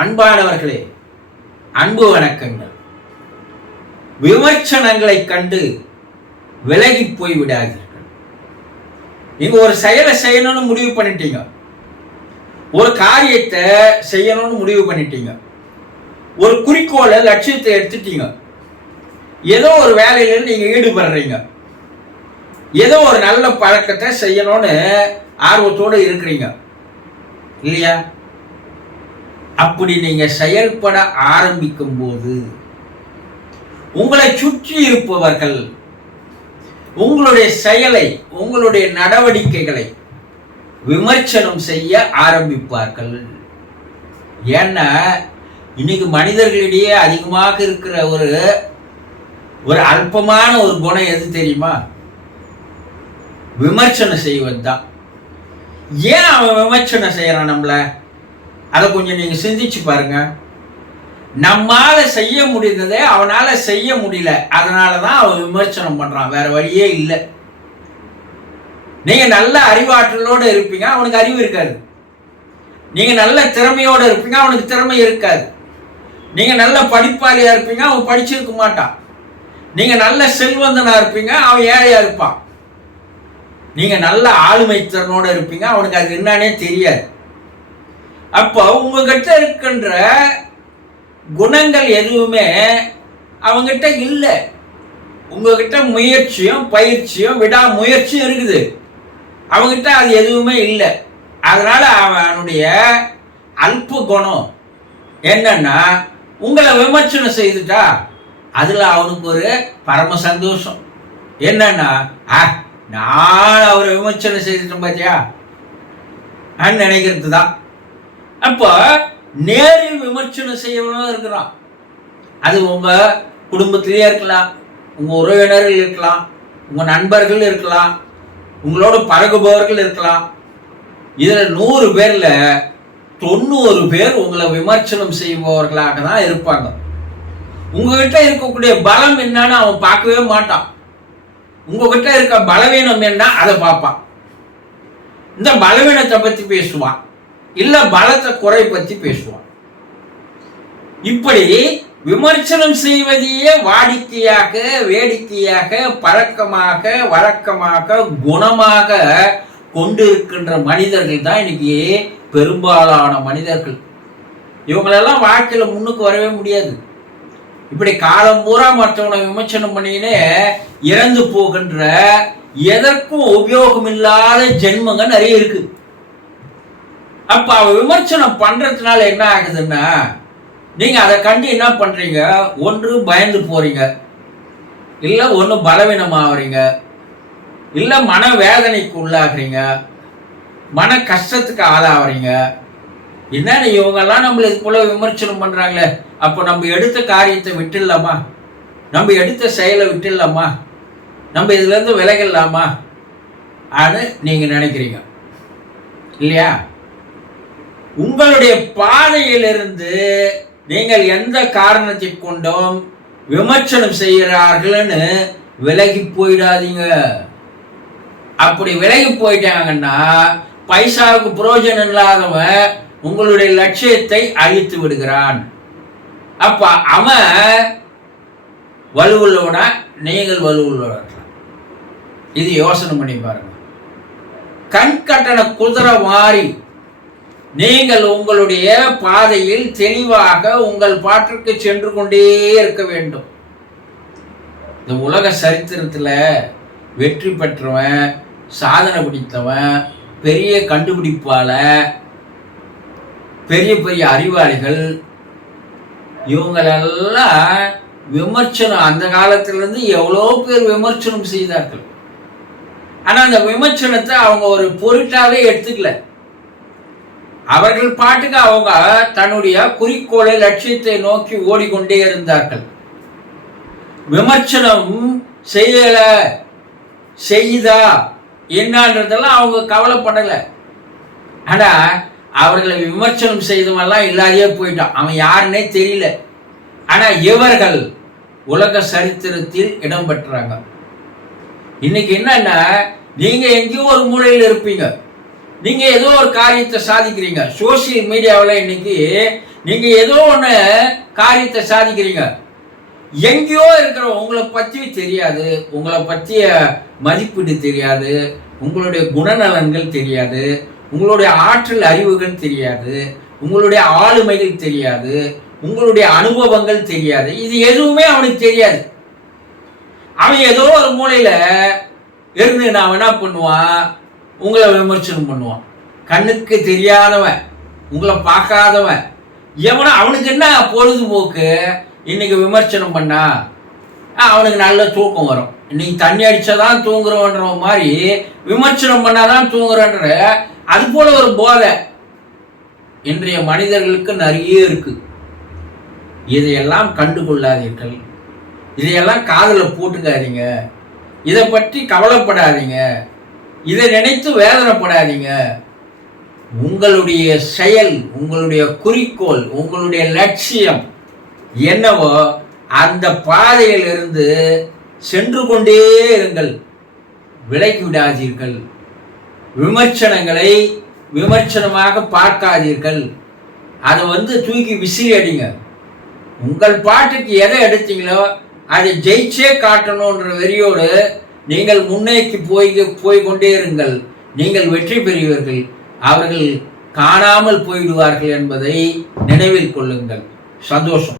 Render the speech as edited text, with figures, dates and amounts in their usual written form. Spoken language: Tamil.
அன்பானவர்களே, அன்பு வணக்கங்கள். விமர்சனங்களை கண்டு விலகி போய் விடாதீர்கள். நீங்க ஒரு செயலை செய்யணும்னு முடிவு பண்ணிட்டீங்க, ஒரு காரியத்தை செய்யணும்னு முடிவு பண்ணிட்டீங்க, ஒரு குறிக்கோளை லட்சியத்தை எடுத்துட்டீங்க, ஏதோ ஒரு வேலையில நீங்க ஈடுபடுறீங்க, ஏதோ ஒரு நல்ல பழக்கத்தை செய்யணும்னு ஆர்வத்தோடு இருக்கிறீங்க இல்லையா? அப்படி நீங்க செயல்பட ஆரம்பிக்கும் போது உங்களை சுற்றி இருப்பவர்கள் உங்களுடைய செயலை, உங்களுடைய நடவடிக்கைகளை விமர்சனம் செய்ய ஆரம்பிப்பார்கள். ஏன்னா இன்னைக்கு மனிதர்களிடையே அதிகமாக இருக்கிற ஒரு அல்பமான ஒரு குணம் எது தெரியுமா? விமர்சனம் செய்வது தான். ஏன் அவன் விமர்சனம் செய்யறான் நம்மள? அதை கொஞ்சம் நீங்க சிந்திச்சு பாருங்க. நம்மால செய்ய முடிந்ததை அவனால செய்ய முடியல, அதனாலதான் அவன் விமர்சனம் பண்றான், வேற வழியே இல்லை. நீங்க நல்ல அறிவாற்றலோடு இருப்பீங்க, அவனுக்கு அறிவு இருக்காது. நீங்க நல்ல திறமையோடு இருப்பீங்க, அவனுக்கு திறமை இருக்காது. நீங்க நல்ல படிப்பாளியா இருப்பீங்க, அவன் படிச்சிருக்க மாட்டான். நீங்க நல்ல செல்வந்தனா இருப்பீங்க, அவன் ஏழையா இருப்பான். நீங்க நல்ல ஆளுமை திறனோட இருப்பீங்க, அவனுக்கு அது என்னன்னே தெரியாது. அப்போ உங்ககிட்ட இருக்கின்ற குணங்கள் எதுவுமே அவங்ககிட்ட இல்லை. உங்ககிட்ட முயற்சியும் பயிற்சியும் விடாமுயற்சியும் இருக்குது, அவங்ககிட்ட அது எதுவுமே இல்லை. அதனால அவனுடைய அல்ப குணம் என்னன்னா, உங்களை விமர்சனம் செய்துட்டா அதுல அவனுக்கு ஒரு பரம சந்தோஷம். என்னன்னா, நான் அவரை விமர்சனம் செய்துட்டேன் பாத்தியா நினைக்கிறது தான். அப்போ நேரில் விமர்சனம் செய்யணும் இருக்கிறான். அது உங்க குடும்பத்திலேயே இருக்கலாம், உங்க உறவினர்கள் இருக்கலாம், உங்க நண்பர்கள் இருக்கலாம், உங்களோட பழகுபவர்கள் இருக்கலாம். இதுல 100 பேர்ல 90 பேர் உங்களை விமர்சனம் செய்பவர்களாக தான் இருப்பாங்க. உங்ககிட்ட இருக்கக்கூடிய பலம் என்னன்னு அவன் பார்க்கவே மாட்டான். உங்ககிட்ட இருக்க பலவீனம் என்ன அதை பார்ப்பான். இந்த பலவீனத்தை பத்தி பேசுவான், இல்ல பலத்தை குறை பத்தி பேசுவான். இப்படி விமர்சனம் செய்வதையே வாடிக்கையாக, வேடிக்கையாக, பழக்கமாக, வழக்கமாக, குணமாக கொண்டிருக்கின்ற மனிதர்கள் தான் இன்னைக்கு பெரும்பாலான மனிதர்கள். இவங்களெல்லாம் வாழ்க்கையில முன்னுக்கு வரவே முடியாது. இப்படி காலம் பூரா மற்றவனை விமர்சனம் பண்ணினே இறந்து போகின்ற, எதற்கும் உபயோகம் இல்லாத ஜென்மங்க நிறைய இருக்கு. அப்ப அவ விமர்சனம் பண்றதுனால என்ன ஆகுதுன்னா, நீங்க அதை கண்டு என்ன பண்றீங்க? ஒன்று பயந்து போறீங்க, இல்ல ஒன்று பலவீனம் ஆகுறீங்க, இல்ல மன வேதனைக்கு உள்ளாகிறீங்க, மன கஷ்டத்துக்கு ஆளாகிறீங்க. என்னன்னு இவங்கெல்லாம் நம்மள இது போல விமர்சனம் பண்றாங்களே, அப்போ நம்ம எடுத்த காரியத்தை விட்டுடலாமா? நம்ம எடுத்த செயலை விட்டுடலாமா? நம்ம இதுல இருந்து விலகலாமா ஆன்னு நீங்க நினைக்கிறீங்க இல்லையா? உங்களுடைய பாதையிலிருந்து நீங்கள் எந்த காரணத்தை கொண்டும் விமர்சனம் செய்கிறார்கள்னு விலகி போயிடாதீங்க. அப்படி விலகி போயிட்டாங்கன்னா பைசாவுக்கு புரோஜனம் இல்லாதவன் உங்களுடைய லட்சியத்தை அழித்து விடுகிறான். அப்ப அவன் வலுவுள்ளவனா, நீங்கள் வலுவுள்ளவர்களா? இது யோசனை பண்ணி பாருங்க. கண் கட்டண குதிரை மாறி நீங்கள் உங்களுடைய பாதையில் தெளிவாக உங்கள் பாட்டிற்கு சென்று கொண்டே இருக்க வேண்டும். இந்த உலக சரித்திரத்துல வெற்றி பெற்றவன், சாதனை பிடித்தவன், பெரிய கண்டுபிடிப்பாளர், பெரிய பெரிய அறிவாளிகள், இவங்களெல்லாம் விமர்சனம் அந்த காலத்திலிருந்து எவ்வளோ பேர் விமர்சனம் செய்தார்கள். ஆனா அந்த விமர்சனத்தை அவங்க ஒரு பொருட்டாவே எடுத்துக்கல. அவர்கள் பாட்டுக்கு அவங்க தன்னுடைய குறிக்கோளை, லட்சியத்தை நோக்கி ஓடிக்கொண்டே இருந்தார்கள். விமர்சனம் செய்யல, செய்தா என்னன்றதெல்லாம் அவங்க கவலைப்படலை. ஆனா அவர்களை விமர்சனம் செய்தவெல்லாம் இல்லாதே போயிட்டான், அவன் யாருன்னே தெரியல. ஆனா இவர்கள் உலக சரித்திரத்தில் இடம் பெற்றாங்க. இன்னைக்கு என்னன்னா, நீங்க எங்கேயோ ஒரு மூலையில் இருப்பீங்க, நீங்க ஏதோ ஒரு காரியத்தை சாதிக்கிறீங்க. சோசியல் மீடியாவில் இன்னைக்கு நீங்க ஏதோ ஒண்ணு காரியத்தை சாதிக்கிறீங்க. எங்கேயோ இருக்கிற உங்களை பற்றி தெரியாது, உங்களை பற்றிய மதிப்பீடு தெரியாது, உங்களுடைய குணநலன்கள் தெரியாது, உங்களுடைய ஆற்றல் அறிவுகள் தெரியாது, உங்களுடைய ஆளுமைகள் தெரியாது, உங்களுடைய அனுபவங்கள் தெரியாது. இது எதுவுமே அவனுக்கு தெரியாது. அவன் ஏதோ ஒரு மூலையில இருந்து நான் என்ன பண்ணுவான், உங்களை விமர்சனம் பண்ணுவான். கண்ணுக்கு தெரியாதவன், உங்களை பார்க்காதவன் எவனோ அவனுக்கு என்ன பொழுதுபோக்கு, இன்னைக்கு விமர்சனம் பண்ணா அவனுக்கு நல்ல தூக்கம் வரும். இன்னைக்கு தண்ணி அடிச்சாதான் தூங்குறோன்ற மாதிரி விமர்சனம் பண்ணாதான் தூங்குறன்ற அது போல ஒரு போதை இன்றைய மனிதர்களுக்கு நிறைய இருக்கு. இதையெல்லாம் கண்டுகொள்ளாதீர்கள், இதையெல்லாம் காதில் போட்டுக்காதீங்க, இதை பற்றி கவலைப்படாதீங்க, இதை நினைத்து வேதனைப்படாதீங்க. உங்களுடைய செயல், உங்களுடைய குறிக்கோள், உங்களுடைய லட்சியம் என்னவோ அந்த பாதையிலிருந்து சென்று கொண்டே இருங்கள். விலகி விடாதீர்கள். விமர்சனங்களை விமர்சனமாக பார்க்காதீர்கள். அதை தூக்கி விசிறி அடிங்க. உங்கள் பாட்டுக்கு எதை எடுத்தீங்களோ அதை ஜெயிச்சே காட்டணுன்ற வெறியோடு நீங்கள் முன்னேக்கி போய் கொண்டே இருங்கள். நீங்கள் வெற்றி பெறுவீர்கள். அவர்கள் காணாமல் போய்விடுவார்கள் என்பதை நினைவில் கொள்ளுங்கள். சந்தோஷம்.